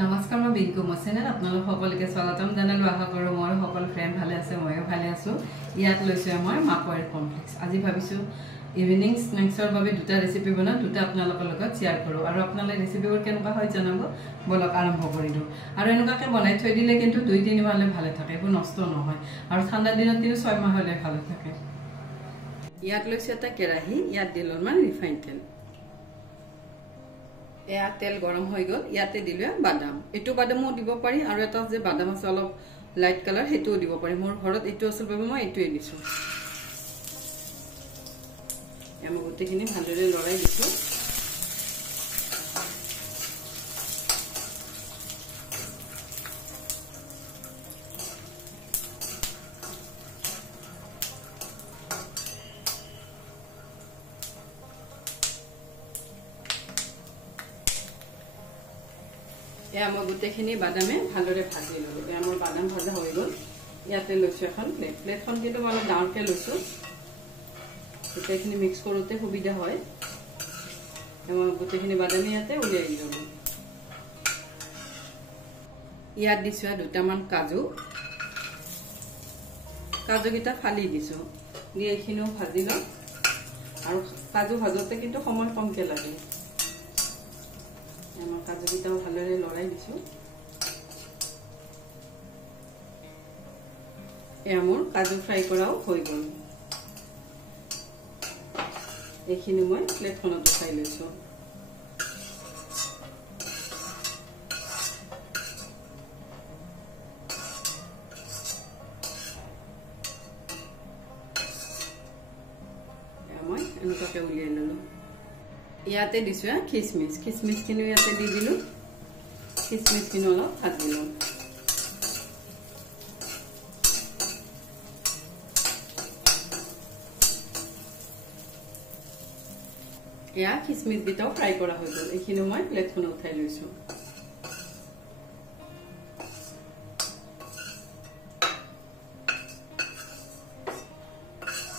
নমস্কাৰ মই বিংকু মছেনে আপোনালোক সকলোকে স্বাগতম জনালো আশা কৰো মোৰ সকল ফ্ৰেন্ড ভালে আছে ময়ো ভালে আছো ইয়াত লৈছো মই মাকৈ কমপ্লেক্স আজি ভাবিছো ইভিনিং স্ন্যাক্সৰ বাবে দুটা ৰেচিপি বনাম দুটা আপোনালোকৰ লগত শেয়াৰ কৰো আৰু আপোনালোকে ৰেচিপিবোৰ কেনেকুৱা হয় জনাব বলক আৰম্ভ কৰি দিও আৰু এনেকুৱাকে বনাই থৈ দিলে কিন্তু 2-3 মাহলৈ ভালে থাকে একো নষ্ট নহয় আৰু ঠাণ্ডা দিনত 3-6 মাহলৈ ভালে থাকে ইয়াত লৈছো এটা কেৰাহী ইয়াত দিলো মান ৰিফাইন তেল এয়া তেল গৰম হৈ গল ইয়াতে দিলে বাদাম এটো বাদামও দিব পাৰি আৰু এটা যে বাদাম আছে অলপ লাইট কালাৰ হেতুও দিব পাৰি মোৰ ঘৰত এটো আছিল বাবে মই এটোই দিছো এম গুটেখিনি ভালদৰে লৰাই দিছো এয়া মই গুটেখিনি বাদামে ভালদৰে ভাজি ললো এয়া মোৰ বাদাম ভাজা হৈ গল ইয়াতে লৈছো এখন প্লেটখন কিন্তু মই ডাউনকে লৈছো গুটেখিনি মিক্স কৰোতে সুবিধা হয় মই গুটেখিনি বাদাম ইয়াতে উলিয়াই দিলো ইয়াত দিছো দুটামান কাজু কাজুকিটা ফালি দিছো দি এইখিনিও ভাজি লম আৰু কাজু ভাজতে কিন্তু সময় কমকে লাগে আমাৰ কাজুকিটাও ভালদৰে লৰাই দিছো এমোৰ কাজু ফ্ৰাই কৰাও হৈ গল এইখিনি মই প্লেটখনত উঠাই লৈছো মই এনেকুৱাকে উলিয়াই ললো ইয়াতে দিছো খিচমিচ খিনি ইয়াতে দি দিলো খিচমিচ খিনি অলপ ভাজি লম এয়া খিচমিচ বিটাও ফ্ৰাই কৰা হৈ গল এইখিনি মই প্লেটখনত উঠাই লৈছো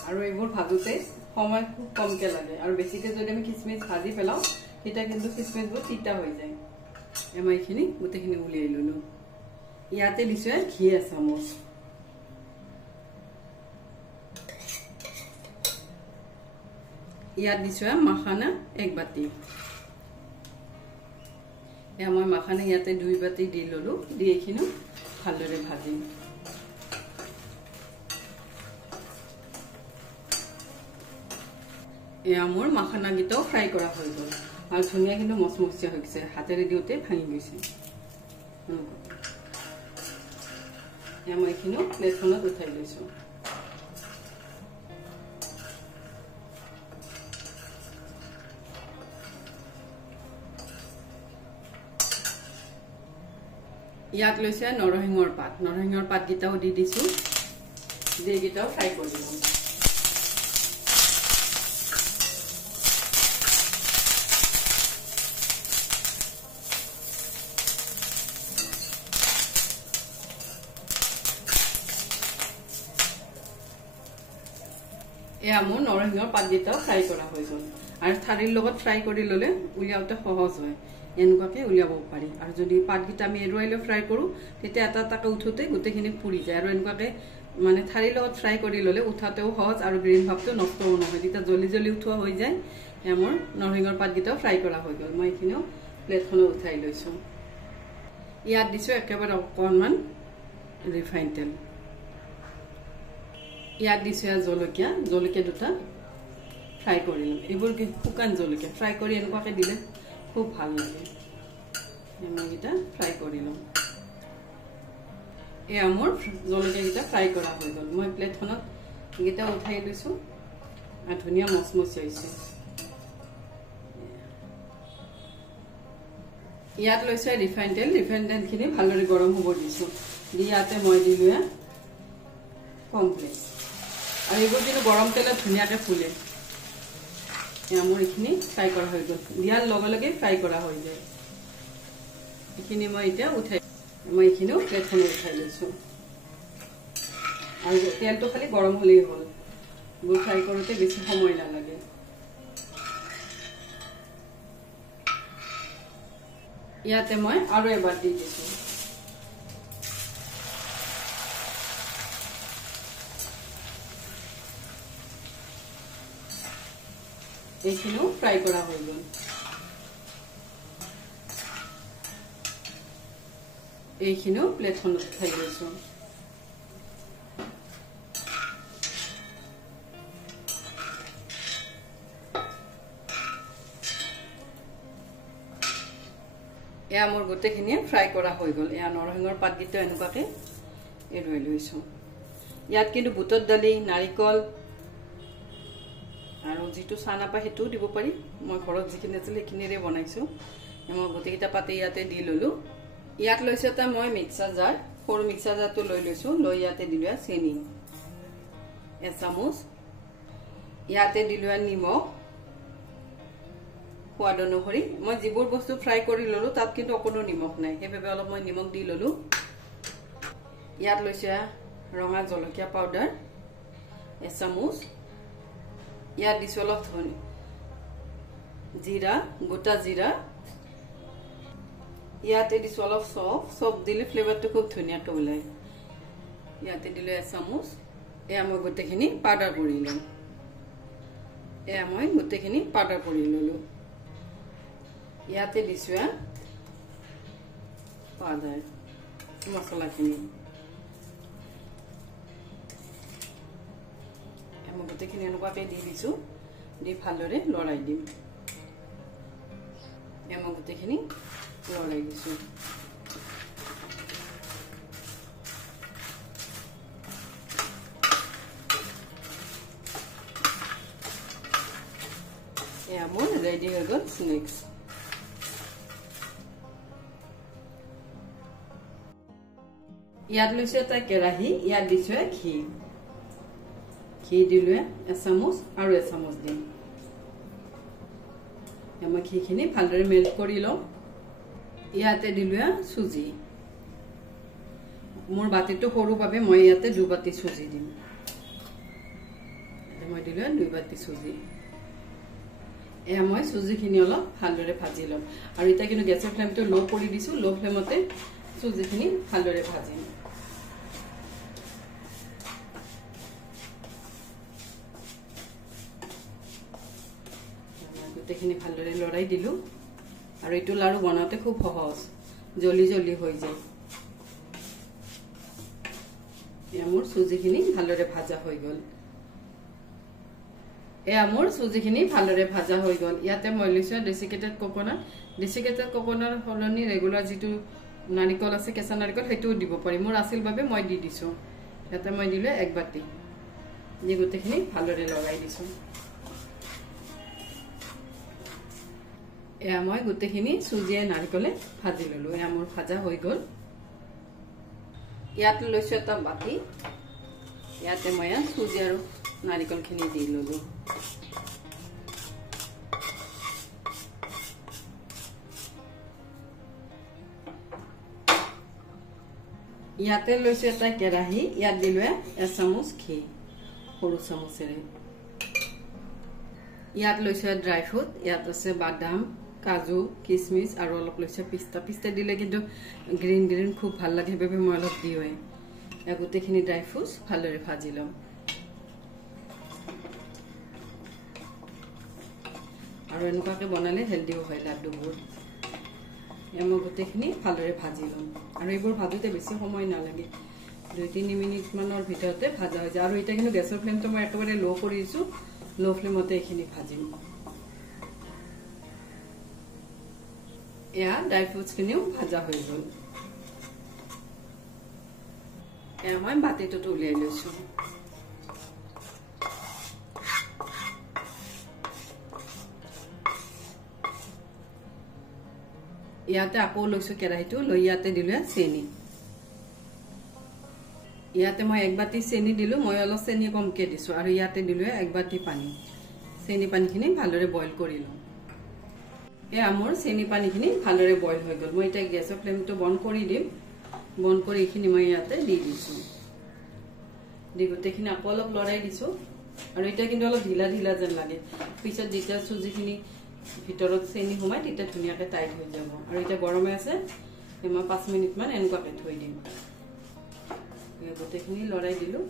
আৰু এইবোৰ ভাজোতে সময় খুব কমকে লাগে আৰু বেছিকে যদি আমি খিচমিচ ভাজি পেলাও এটা কিন্তু খিচমিচবোৰ তিতা হৈ যায় এমাই খিনি গুটেখিনি উলিয়াই ললো ইয়াতে দিছো ঘি এচামুচ ইয়াত দিছো মাখানা 1 বাটি এয়া মই মাখানা ইয়াতে 2 বাটি দি ললো দি এইখিনি ভালদৰে ভাজিম এয়া মোৰ মাখানা গিটাও ফ্ৰাই কৰা হৈ গল আৰু ধুনিয়া কিন্তু মচমচীয়া হৈ গৈছে হাতেৰে দিওতে ভাঙি গৈছে এয়া মই এইখিনি প্লেটখনত উঠাই লৈছো ইয়াত লৈছে নৰসিংহৰ পাত গিটাও দি দিছো যে গিটাও ফ্ৰাই কৰি দিম এয়া মোৰ নৰসিংহৰ পাত গিটাও ফ্ৰাই কৰা হৈ গল আৰু থাৰিৰ লগত ফ্ৰাই কৰি ললে উলিয়াওতে সহজ হয় এনেকুৱাকে উলিয়াব পাৰি আৰু যদি পাতগিটা আমি এৰুৱাইলে ফ্ৰাই কৰো তেতিয়া এটা টাকা উঠোতে গুটেখিনি পুৰি যায় আৰু এনেকুৱাকে মানে থাৰিৰ লগত ফ্ৰাই কৰি ললে উঠাতেও সহজ আৰু গ্ৰীণ ভাবটো নষ্টও নহয় তেতিয়া জলি উঠোৱা হৈ যায় এয়া মোৰ নৰসিংহৰ পাতগিটাও ফ্ৰাই কৰা হৈ গল মই এইখিনিও প্লেটখনত উঠাই লৈছো ইয়াত দিছো একেবাৰে অকণমান ৰিফাইন তেল ইয়াত দিছো জলকীয়া দুটা ফ্ৰাই কৰি লম এইবোৰ শুকান জলকীয়া ফ্ৰাই কৰি এনেকুৱাকে দিলে খুব ভাল লাগে এমাগিটা ফ্ৰাই কৰি লম এয়া মোৰ জলকীয়া গিটা ফ্ৰাই কৰা হৈ গল মই প্লেটখনত গিটা উঠাই লৈছো আৰু ধুনিয়া মচমচি হৈছে ইয়াত লৈছে ৰিফাইন তেল খিনি ভালদৰে গৰম হ'ব দিছো দি ইয়াতে মই দিলো কমপ্লেক্স আৰু এইবোৰ কিন্তু গৰম তেলত ধুনিয়াকে ফুলে এয়া মোৰ এইখিনি ফ্ৰাই কৰা হৈ গল দিয়াৰ লগে লগে ফ্ৰাই কৰা হৈ যায় এইখিনি মই এতিয়া উঠাই মই এইখিনিও প্লেটখনত উঠাই লৈছো আৰু তেলটো খালি গৰম হলেই হ'ল এইবোৰ ফ্ৰাই কৰোতে বেছি সময় নালাগে ইয়াতে মই আৰু এবাৰ দি দিছো এইখিনিও ফ্ৰাই কৰা হৈ গ'ল এইখিনিও প্লেটখনত উঠাই লৈছো এয়া মোৰ গোটেইখিনি ফ্ৰাই কৰা হৈ গ'ল এয়া নৰসিংহৰ পাতকেইটা এনেকুৱাকে এৰুৱাই লৈছো ইয়াত কিন্তু বুটৰ দালি নাৰিকল আৰু যেটো চানা পা হেতু দিব পাৰি মই ঘৰত যিখিনি আছিল সেইখিনিৰে বনাইছো মই গোটেইটা পাতে ইয়াতে দি ললো ইয়াত লৈছো এটা মই মিক্সাৰ জাৰ সৰু মিক্সাৰ জাৰটো লৈ লৈছো লৈ ইয়াতে দিলুয়া চেনি এচামুচ ইয়াতে দিলুয়া নিমখ সোৱাদ অনুসৰি মই যিবোৰ বস্তু ফ্ৰাই কৰি ললো তাত কিন্তু অকনো নিমখ নাই হেভাবে অলপ মই নিমখ দি ললো ইয়াত লৈছো ৰঙা জলকীয়া পাউডাৰ এচামুচ ইয়াত দিছো অলপ ধনি জিৰা গোটা জিৰা ইয়াতে দিছো অলপ সব দিলে ফ্লেভাৰটো খুব ধুনিয়াকৈ ওলাই ইয়াতে দিলো এচামুচ এয়া মই গোটেইখিনি পাউডাৰ কৰি লম এয়া মই গোটেইখিনি পাউডাৰ কৰি ললো ইয়াতে দিছো পাউডাৰ মছলাখিনি মই গোটেইখিনি এনেকুৱাকে দি দিছো দি ভালদৰে লৰাই দিম মই গোটেইখিনি লৰাই দিছো এয়া মোৰ ৰেডি হৈ গ'ল স্নেক্স ইয়াত লৈছো এটা কেৰাহী ইয়াত দিছো ঘি ঘি দিলো এচামুচ আৰু এচামুচ দিম মই ঘিখিনি ভালদৰে মেল্ট কৰি লওঁ ইয়াতে দিলো সুজি মোৰ বাতিটো সৰু বাবে মই ইয়াতে 2 বাতি সুজি দিম মই দিলো 2 বাতি সুজি এয়া মই সুজিখিনি অলপ ভালদৰে ভাজি লম আৰু এটা কিন্তু গেছৰ ফ্লেমটো লো কৰি দিছো লো ফ্লেমতে সুজিখিনি ভালদৰে ভাজিম গোটেইখিনি ভালদৰে লৰাই দিলো আৰু এইটো লাৰু বনাওতে খুব সহজ জলদি জলদি হৈ যায় এয়া মোৰ সুজিখিনি ভালদৰে ভাজা হৈ গ'ল এয়া মোৰ সুজিখিনি ভালদৰে ভাজা হৈ গ'ল ইয়াতে মই লৈছো ডেসিকেটেড কোকোনাট হলনি ৰেগুলাৰ যেটো নাৰিকল আছে কেঁচা নাৰিকল হেতু দিব পাৰি মোৰ আছিল বাবে মই দি দিছো ইয়াতে মই দিলে 1 বাটি দি গোটেইখিনি ভালদৰে লগাই দিছো এয়া মই গোটেইখিনি সুজিয়ে নাৰিকলে ভাজি ললো এয়া মোৰ ভাজা হৈ গ'ল ইয়াত লৈছো এটা বাটি ইয়াতে মই সুজি আৰু নাৰিকলখিনি দি ললো ইয়াতে লৈছো এটা কেৰাহী ইয়াত দিলো এচামুচ ঘি সৰু চামুচেৰে ইয়াত লৈছো ড্ৰাই ফ্ৰুট ইয়াত আছে বাদাম কাজু কিশমিশ আৰু অলপ লৈছো পিস্তা দিলে কিন্তু গ্ৰীণ খুব ভাল লাগে বাবে মই অলপ দিও গোটেইখিনি ড্ৰাই ফ্ৰুটছ ভালদৰে ভাজি লম আৰু এনেকুৱাকে বনালে হেলদিও হয় লাড্ডুবোৰ মই গোটেইখিনি ভালদৰে ভাজি লম আৰু এইবোৰ ভাজোতে বেছি সময় নালাগে 2-3 মিনিট মানৰ ভিতৰতে ভাজা হৈ যায় আৰু এটা কিন্তু গেছৰ ফ্লেমটো মই একেবাৰে লো কৰিছো লো ফ্লেমতে এইখিনি ভাজিম এয়া ড্ৰাই ফ্ৰুটছখিনিও ভাজা হৈ গ'ল এয়া মই বাতিটোত উলিয়াই লৈছো ইয়াতে আকৌ লৈছো কেৰাহীটো লৈ ইয়াতে দিলো চেনি ইয়াতে মই 1 বাটি চেনি দিলো মই অলপ চেনি কমকে দিছো আৰু ইয়াতে দিলো 1 বাটি পানী চেনি পানীখিনি ভালদৰে বইল কৰি লম এয়া মোৰ চেনি পানীখিনি ভালদৰে বইল হৈ গ'ল মই এটা গেছৰ ফ্লেমটো বন্ধ কৰি দিম বন্ধ কৰি এইখিনি মই ইয়াতে দি দিছো দি গোটেইখিনি আকৌ অলপ লৰাই দিছো আৰু এটা কিন্তু অলপ ঢিলা যেন লাগে পিছত যেতিয়া সুজিখিনি ভিতৰত চেনি সোমাই তেতিয়া ধুনীয়াকৈ টাইট হৈ যাব আৰু এতিয়া গৰমে আছে মই 5 মিনিটমান এনেকুৱাকৈ থৈ দিম গোটেইখিনি লৰাই দিলোঁ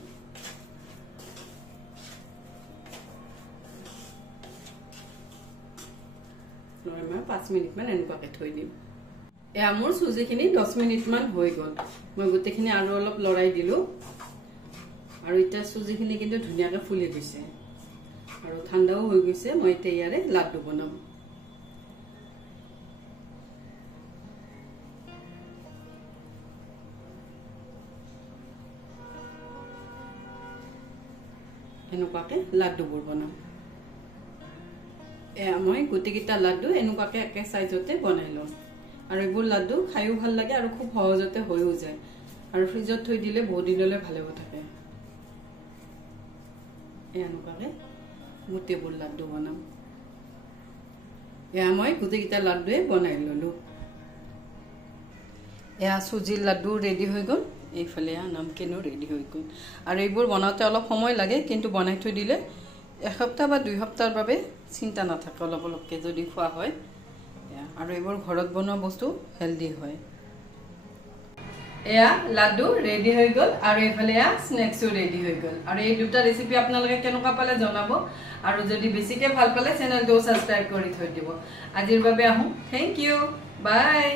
লৰাই মই 5 মিনিটমান এনেকুৱাকৈ থৈ দিম এয়া মোৰ চুজিখিনি 10 মিনিটমান হৈ গ'ল মই গোটেইখিনি আৰু অলপ লৰাই দিলোঁ আৰু এতিয়া চুজিখিনি কিন্তু ধুনীয়াকৈ ফুলি গৈছে আৰু ঠাণ্ডাও হৈ গৈছে মই এতিয়া ইয়াৰে লাড্ডু বনাম এনেকুৱাকৈ লাড্ডুবোৰ বনাম এয়া মই গোটেইকেইটা লাড্ডু এনেকুৱাকৈ একে চাইজতে বনাই লওঁ আৰু এইবোৰ লাড্ডু খায়ো ভাল লাগে আৰু খুব সহজতে হৈও যায় আৰু ফ্ৰিজত থৈ দিলে বহুত দিনলৈ ভালে হৈ থাকে এনেকুৱাকৈ গোটেইবোৰ লাড্ডু বনাম এয়া মই গোটেইকেইটা লাড্ডুৱে বনাই ললোঁ এয়া চুজিৰ লাড্ডু ৰেডি হৈ গ'ল এইফালে নামকিনো ৰেডি হৈ গ'ল আৰু এইবোৰ বনাওঁতে অলপ সময় লাগে কিন্তু বনাই থৈ দিলে এসপ্তাহ বা 2 সপ্তাহৰ বাবে চিন্তা নাথাকে অলপ অলপকৈ যদি খোৱা হয় আৰু এইবোৰ ঘৰত বনোৱা বস্তু হেল্ডি হয় এয়া লাড্ডু ৰেডি হৈ গ'ল আৰু এইফালে এয়া স্নেক্সো ৰেডি হৈ গ'ল আৰু এই দুটা ৰেচিপি আপোনালোকে কেনেকুৱা পালে জনাব আৰু যদি বেছিকৈ ভাল পালে চেনেলটো ছাবস্ক্ৰাইব কৰি থৈ দিব আজিৰ বাবে আহোঁ থেংক ইউ বাই